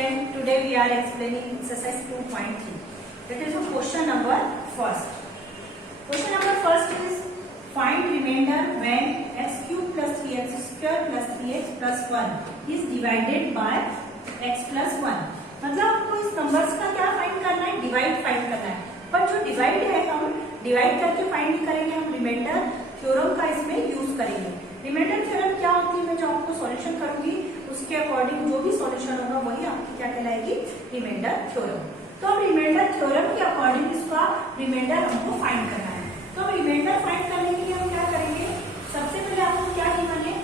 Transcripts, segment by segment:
student, today we are explaining exercise 2.3. That is the question number first. Question number first is find remainder when x cube plus 3x square plus 3x plus 1 is divided by x plus 1. मतलब आपको इस numbers का क्या find करना है, divide find करना है. पर जो डिवाइड है हम डिवाइड करके फाइंड नहीं करेंगे, हम रिमाइंडर थ्योरम का इसमें यूज करेंगे. रिमाइंडर थ्योरम क्या होती है, मैं जो आपको सॉल्यूशन करूंगी उसके अकॉर्डिंग जो भी सॉल्यूशन होगा वही आपकी क्या कहलाएगी, रिमाइंडर थ्योरम. तो अब रिमाइंडर थ्योरम के अकॉर्डिंग इसका रिमाइंडर हमको फाइंड करना है. तो रिमाइंडर फाइंड करने के लिए हम क्या करेंगे, सबसे पहले आपको क्या गिवन है,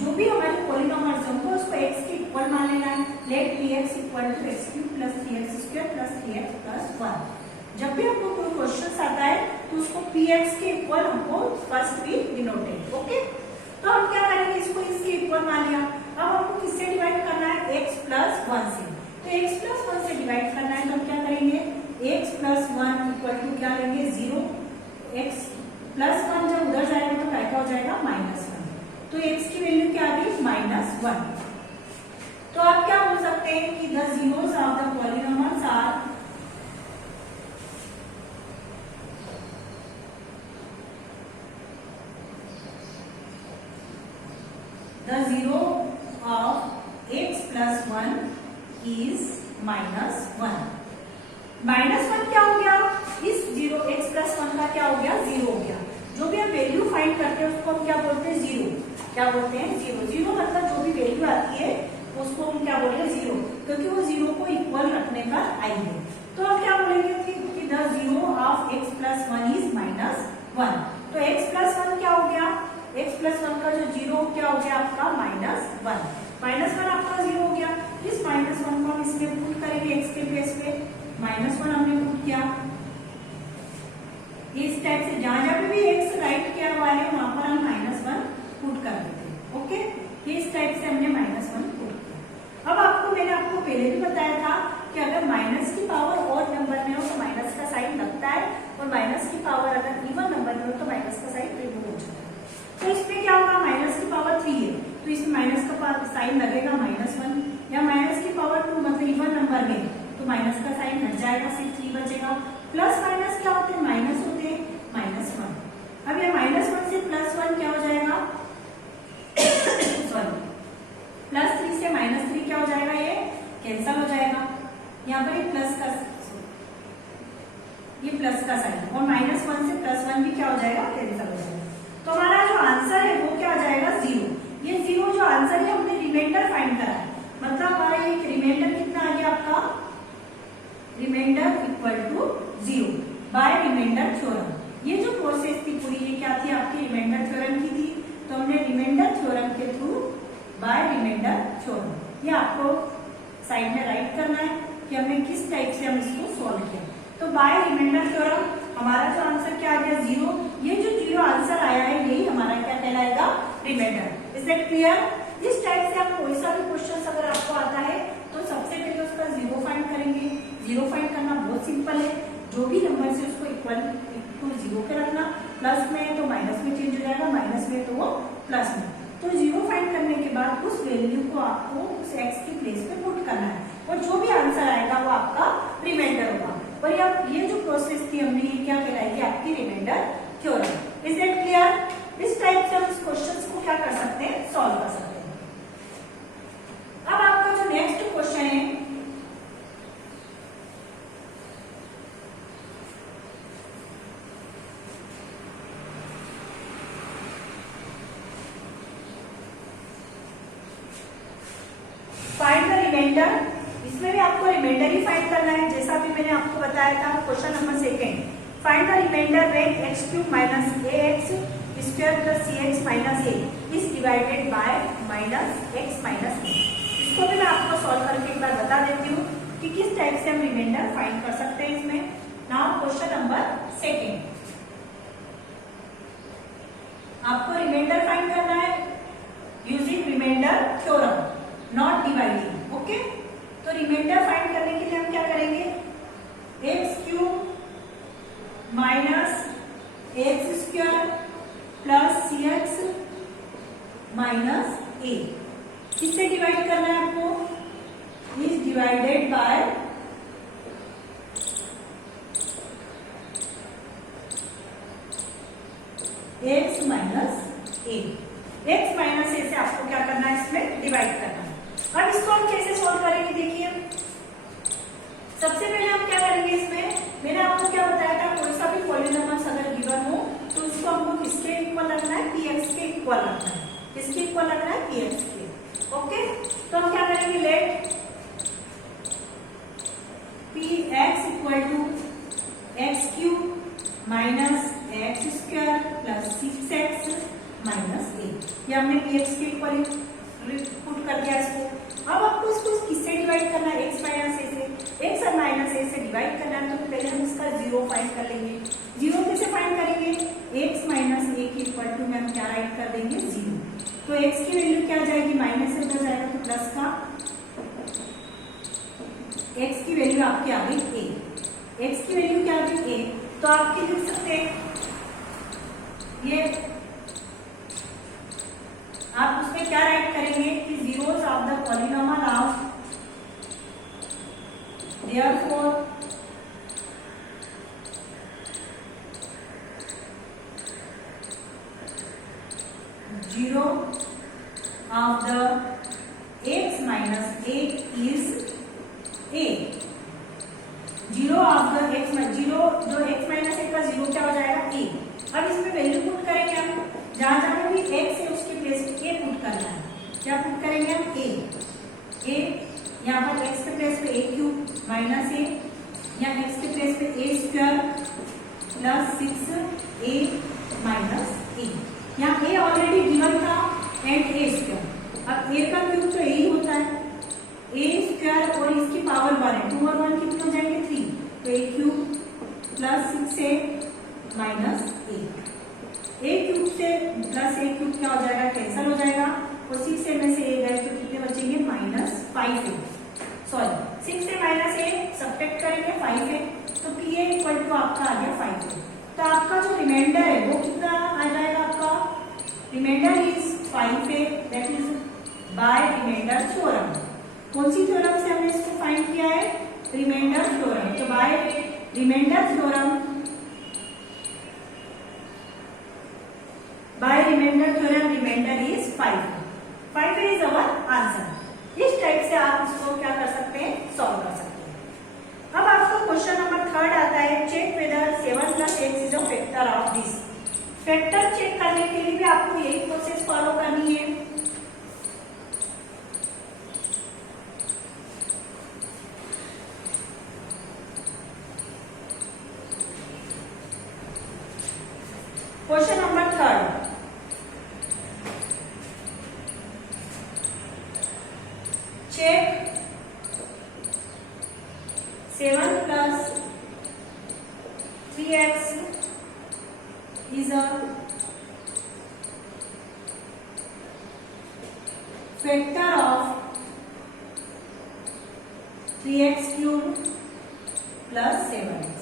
जो भी हमारे पॉलिनोमियल्स होंगे उसको x के इक्वल मान लेना है. Let px equal to x cube plus 3x square plus 3x plus 1. जब भी आपको कोई क्वेश्चन आता है तो उसको px के इक्वल हमको फर्स्ट भी डिनोटेड. ओके, तो हम क्या करेंगे, इसको इसके इक्वल मान लिया. अब हमको किससे डिवाइड करना है, x प्लस 1 से. तो x प्लस 1 से डिवाइड करना है तो हम क्या करेंगे, x प्लस 1 इक्वल टू क्या लेंगे, 0. x प्लस 1 जब उधर जाएगा तो क्या हो जाएगा, -1. तो x की वैल्यू क्या आ गई, -1. तो आप क्या बोल सकते हैं कि the zeros of the polynomials are the zero of x plus 1 is -1. -1 क्या हो गया, इस 0 x plus 1 का क्या हो गया, 0 हो गया. जो भी हम वैल्यू फाइंड करते हैं उसको हम क्या बोलते हैं, 0. क्या बोलते हैं, 0. 0 मतलब जो भी वैल्यू आती है उसको हम क्या बोलेंगे, 0, क्योंकि वो 0 को इक्वल रखने का आई है. तो हम क्या बोलेंगे कि the zero of x plus 1 is -1. तो x प्लस 1 क्या हो गया, x प्लस 1 का जो 0 क्या हो गया आपका, -1. -1 आपका 0 हो गया. इस -1 को हम इसमें पुट करेंगे x के प्लेस पे. -1 हमने पुट किया. इस टाइप से जहां जहां पे भी x राइट किया हुआ है वहां पर हम -1 पुट कर देते हैं. ओके, इस टाइप से हमने -1 पुट किया. अब मैंने आपको पहले भी बताया था कि अगर माइनस की पावर ऑड नंबर में हो तो माइनस का साइन लगता है, और माइनस की पावर अगर इवन नंबर में हो तो माइनस का साइन रिमूव हो जाता है. तो इसमें क्या होगा, माइनस की पावर 3 है तो इसमें माइनस का साइन लगेगा -1, या माइनस की पावर 2 मतलब इवन नंबर में तो माइनस का साइन हट जाएगा, सिर्फ 3 बचेगा. प्लस माइनस क्या होते हैं, माइनस होते हैं, -1. अब ये -1 से +1 क्या हो जाएगा, सॉरी +3 से -3 क्या हो जाएगा, ये कैंसल हो जाएगा. यहाँ पर ये प्लस का साइन, और -1 से +1 भी क्या हो जाएगा, कैंसल हो जाएगा. तो हमारा जो आंसर है वो क्या आ जाएगा, 0. ये 0 जो आंसर है हमने रिमाइंडर फाइंड करा है, मतलब हमारा ये रिमाइंडर कितना आ गया आपका, remainder equal to 0 by remainder theorem. ये जो प्रोसेस थी पूरी ये क्या थी, आपकी रिमाइंडर थ्योरम की थी. तो हमने रिमाइंडर थ्योरम के थ्रू बाय रिमाइंडर थ्योरम, ये आपको साइड में राइट करना है कि हमने किस टाइप से हम इसको सॉल्व किया. तो बाय रिमाइंडर थ्योरम हमारा जो आंसर क्या आ गया, 0. ये जो 0 आंसर आया है यही हमारा क्या कहलाएगा, रिमाइंडर. Is that clear. इस टाइप से आप कोई सा भी क्वेश्चन अगर आपको आता है तो सबसे पहले उसका 0 फाइंड करेंगे. 0 फाइंड करना बहुत सिंपल है, जो भी नंबर से उसको इक्वल टू 0 के रखना. प्लस में है तो माइनस में चेंज हो जाएगा, माइनस में तो वो प्लस में. तो 0 फाइंड करने के बाद उस वैल्यू को आपको उस x की प्लेस पे पुट करना है, और जो भी आंसर आएगा वो आपका रिमाइंडर होगा. और ये जो प्रोसेस थी हमने ये क्या कहलाएगी, आपकी remainder theorem. Is that clear. इस टाइप से हम इस क्वेश्चन को क्या कर सकते हैं, सॉल्व कर सकते हैं. अब आपका जो नेक्स्ट क्वेश्चन है, फाइंड द रिमाइंडर. इसमें भी आपको रिमाइंडर ही फाइंड करना है, जैसा भी मैंने आपको बताया था. Question number 2. Find the remainder when x cube minus ax square plus cx minus a is divided by -x minus a. इसको भी मैं आपको सॉल्व करके एक बार बता देती हूँ कि किस टाइप से हम रिमाइंडर फाइंड कर सकते हैं इसमें. Now question number 2. आपको रिमाइंडर फाइंड करना है using remainder theorem, not dividing. Okay, तो रिमाइंडर फाइंड करने के लिए हम क्या करेंगे, x cube minus x square plus cx minus a, किससे डिवाइड करना है आपको, इस divided by x minus a. x minus a से आपको क्या करना है, इसमें डिवाइड करना है। अब इसको हम कैसे सॉल्व करेंगे, देखिए सबसे पहले हम क्या करेंगे, इसमें मैंने आपको क्या बताया था, कोई सा भी पॉलिनोमियल्स अगर गिवन हो तो उसको हमको किसके इक्वल रखना है, px के इक्वल रखना है। किसके इक्वल रखना है, px के। ओके, तो हम क्या करेंगे, let px equal to x cube minus x square plus 6x minus ए। ये हमने px के इक्वल पुट कर दिया इसको। अब आपको इसको किससे डिवाइड करना है, x माइनस ए से। x और माइनस ए से डिवाइड करना है तो पहले हम इसका जीरो फाइंड कर लेंगे। जीरो कैसे फाइंड करेंगे, x माइनस ए के इक्वल टू में हम क्या राइट कर देंगे, जीरो। तो x की वैल्यू क्या आ जाएगी, माइनस से उधर जाएगा तो प्लस का, x की वैल्यू आपकी आ गई a। x की वैल्यू क्या आ गई a, तो आपके लिख सकते हैं ये, आप उसमें क्या राइट करेंगे कि zeros of the polynomial of, therefore zero of the x minus A is a। Zero of the x, zero जो x माइनस ए का जीरो क्या हो जाएगा, a। अब इसमें वैल्यू पुट करेंगे हम, जहां जहां भी x है उसके प्लेस पे a पुट करना है। क्या पुट करेंगे हम, a। यहाँ पर x के प्लेस पे a क्यूब माइनस a, यहाँ x के प्लेस पे a square plus 6a minus a। यहाँ a ऑलरेडी गिवन था एंड a स्क्वायर। अब a का क्यूब तो यही होता है, a स्क्वायर और इसकी पावर 1 है, 2 और 1 कितने हो जाएंगे, 3। तो a cube plus 6a minus a। a cube से प्लस a क्यूब क्या हो जाएगा, कैंसिल हो जाएगा, और 6 में से a गए तो कितने बचेंगे, माइनस 5a। सॉरी 6 से माइनस a सब्ट्रैक्ट करेंगे 5a, तो pa इक्वल टू आपका आ गया 5a। तो आपका जो रिमाइंडर है वो कितना आ जाएगा, आपका remainder is 5a, that is by remainder theorem. कौन सी थ्योरम से हमने इसको फाइंड किया है, रिमाइंडर थ्योरम। तो by remainder theorem, by remainder theorem remainder is 5। 5 is our answer. इस टाइप से आप इसको क्या कर सकते हैं, सॉल्व कर सकते हैं। अब आपको क्वेश्चन नंबर 3 आता है, check whether 7 plus x is a factor of this. Factor check करने के लिए भी आपको यही प्रोसेस फॉलो करनी है। Question number 3, check 7 plus 3x is a factor of 3x cube plus 7x।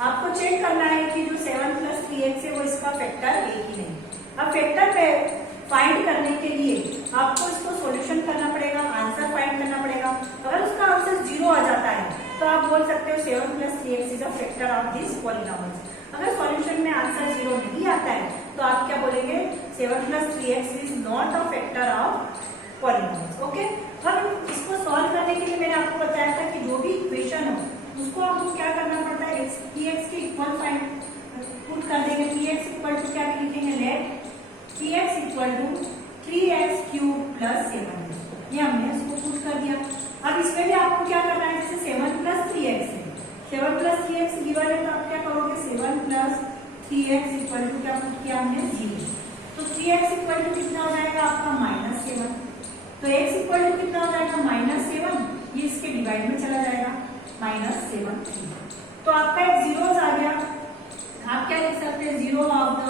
आपको चेक करना है कि जो 7 प्लस 3x है वो इसका फैक्टर है कि नहीं। अब फैक्टर पे फाइंड करने के लिए आपको इसको सॉल्यूशन करना पड़ेगा, आंसर फाइंड करना पड़ेगा। अगर उसका आंसर 0 आ जाता है तो आप बोल सकते हो 7 plus 3x is a factor of this polynomial. अगर सॉल्यूशन में आंसर 0 नहीं आता है तो आप क्या बोलेंगे, 7 plus 3x is not a factor of polynomial. Okay, अब इसको सॉल्व करने के लिए मैंने आपको बताया था कि जो भी इक्वेशन हो उसको आपको क्या करना पड़ता है, px के इक्वल फाइंड पुट कर देंगे। px इक्वल टू क्या लिखेंगे, let px equal to 3x cube plus 7। ये हमने इसको पुट कर दिया। अब इसमें भी आपको क्या करना है, जैसे 7 प्लस 3x है, 7 प्लस 3x गिवन है तो आप क्या करोगे, 7 प्लस 3x इक्वल टू क्या पुट किया हमने, 0। तो 3x इक्वल टू कितना हो जाएगा आपका, -7। तो x इक्वल टू कितना हो जाएगा, -7। ये इसके डिवाइड में चला जाएगा, -7। तो आपका एक जीरोस आ गया। आप क्या लिख सकते हैं, 0 of the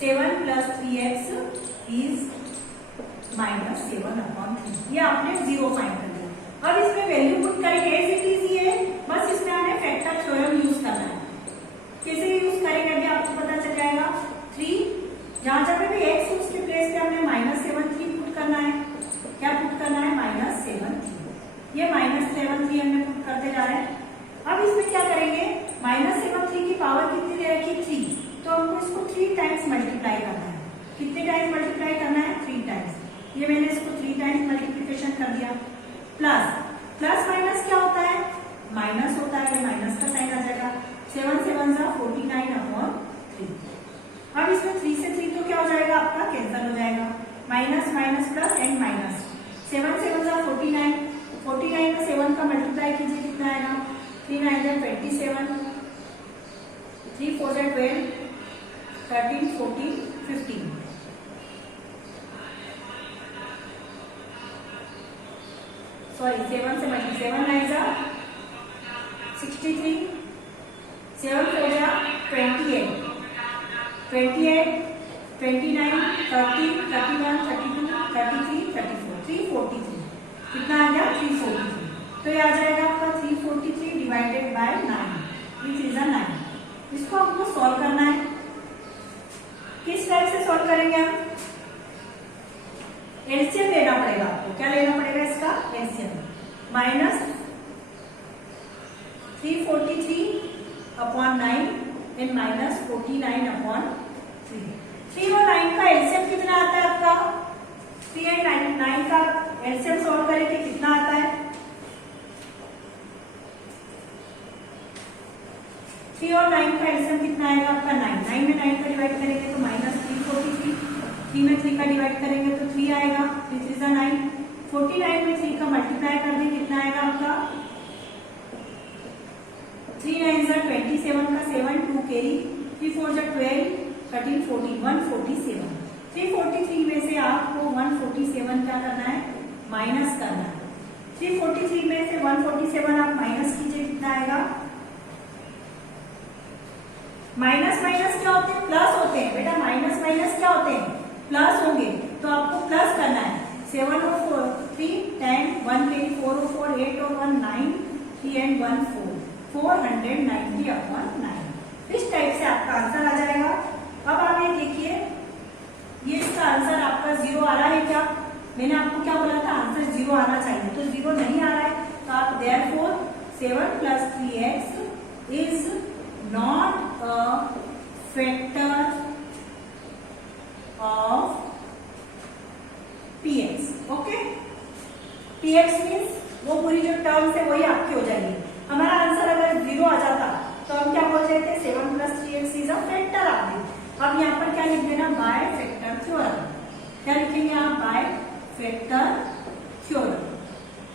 7 plus 3x is -7/3। ये आपने 0 फाइंड कर दिया। अब इसमें वैल्यू पुट करेंगे, एज इट इज ये, बस इसमें हमें फैक्टर थ्योरम यूज करना है। कैसे यूज करेंगे अभी आपको पता चल जाएगा। 3 जहां जहां भी x उसके प्लेस प्लेस पे हमें -7 3 पुट करना है। क्या पुट करना है? -7 3। ये -7 3 हमने पुट करते जा रहे हैं। अब इसमें क्या करेंगे? -7 3 की पावर कितनी दे रखी? 3। तो हमको इसको 3 टाइम्स मल्टीप्लाई करना है। कितने टाइम्स मल्टीप्लाई करना है? 3 टाइम्स। ये मैंने इसको 3 टाइम्स मल्टीप्लिकेशन कर दिया। प्लस माइनस क्या होता है? माइनस होता है, ये माइनस का साइन आ जाएगा। 7 7 जा 49/3। अब इसमें 3 से 3 तो क्या हो जाएगा? आपका कैंसिल हो जाएगा। Minus minus plus and minus. 7 7 जा 49। 49 में 7 का मल्टीप्लाई कीजिए, कितना आएगा? 3 9 जा 27। 3 4 जा 12। 13 14 15। सॉरी 7 से मल्टीप्लाई 7 9 जा 63। 7 4 जा 28। 28 29 30 31 32 33 34 343। कितना आ गया? 343। तो ये आ जाएगा आपका 343 डिवाइडेड बाय 9, विच इज 9। इसको आपको सॉल्व करना है। किस टाइप से सॉल्व करेंगे हम? एलसीएम लेना पड़ेगा आपको। क्या लेना पड़ेगा इसका? एलसीएम। -343/9 एंड -49/3। 3 और 9 का एलसीएम कितना आता है आपका? 3 एंड 9 का एलसीएम सॉल्व करेंगे, कितना आता है? 3 और 9 का एलसीएम कितना आएगा आपका? 9। 9 में 9 का डिवाइड करेंगे तो -343। 3 में 3 का डिवाइड करेंगे तो 3 आएगा। 3 3 जा 9। 49 में 3 का मल्टीप्लाई कर दें, कितना आएगा आपका? 3 9 जा 27 का 7 2 कैरी। 3 4 जा 12 13 14 147। 343 में से आपको 147 क्या करना है? माइनस करना है। 343 में से 147 आप माइनस कीजिए, कितना आएगा? माइनस माइनस क्या होते हैं? प्लस होते हैं बेटा। माइनस माइनस क्या होते हैं? प्लस होंगे। तो आपको प्लस करना है। 7 और 4 3 10 1 कैरी 4 और 4 8 और 1 9 3 एंड 1 4 490/9। इस टाइप से आपका आंसर आ जाएगा। अब आप ये देखिए, ये इसका आंसर आपका 0 आ रहा है क्या? मैंने आपको क्या बोला था? आंसर 0 आना चाहिए, तो 0 नहीं आ रहा है। तो आप therefore 7 + 3x is not a factor of px. Okay, px means वो पूरी जो टर्म्स है वही आपकी हो जाएगी। हमारा आंसर अगर 0 आ जाता तो हम क्या बोल रहे थे? 7 + 3x is a factor of this. अब यहाँ पर क्या लिख देना? By factor theorem. क्या लिखेंगे आप? By factor theorem.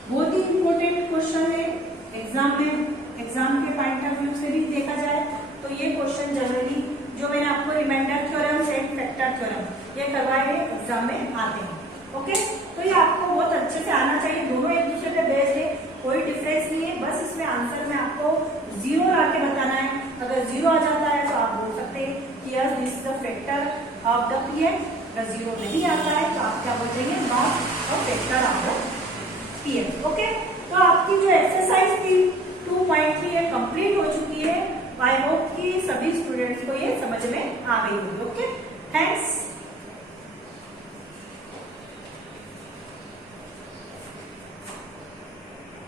बहुत ही इंपॉर्टेंट क्वेश्चन है एग्जाम में। एग्जाम के पॉइंट ऑफ व्यू से भी देखा जाए तो ये क्वेश्चन जनरली जो मैंने आपको remainder theorem and factor theorem ये करवाए एग्जाम में आते हैं। ओके, तो ये आपको बहुत अच्छे से आना चाहिए। दोनों एक दूसरे पे बेस्ड है, कोई डिफरेंस नहीं है। बस इसमें आंसर में आपको 0 ला के बताना है। अगर 0 आ जाता है तो आप बोल सकते हैं कि yes this is the factor of the px. अगर 0 नहीं आता है तो आप क्या बोल देंगे? Not a factor of the px. Okay, तो आपकी जो एक्सरसाइज थी 2.3 ये कंप्लीट हो चुकी है। आई होप कि सभी स्टूडेंट्स को ये समझ में आ गई होगी। Okay, thanks.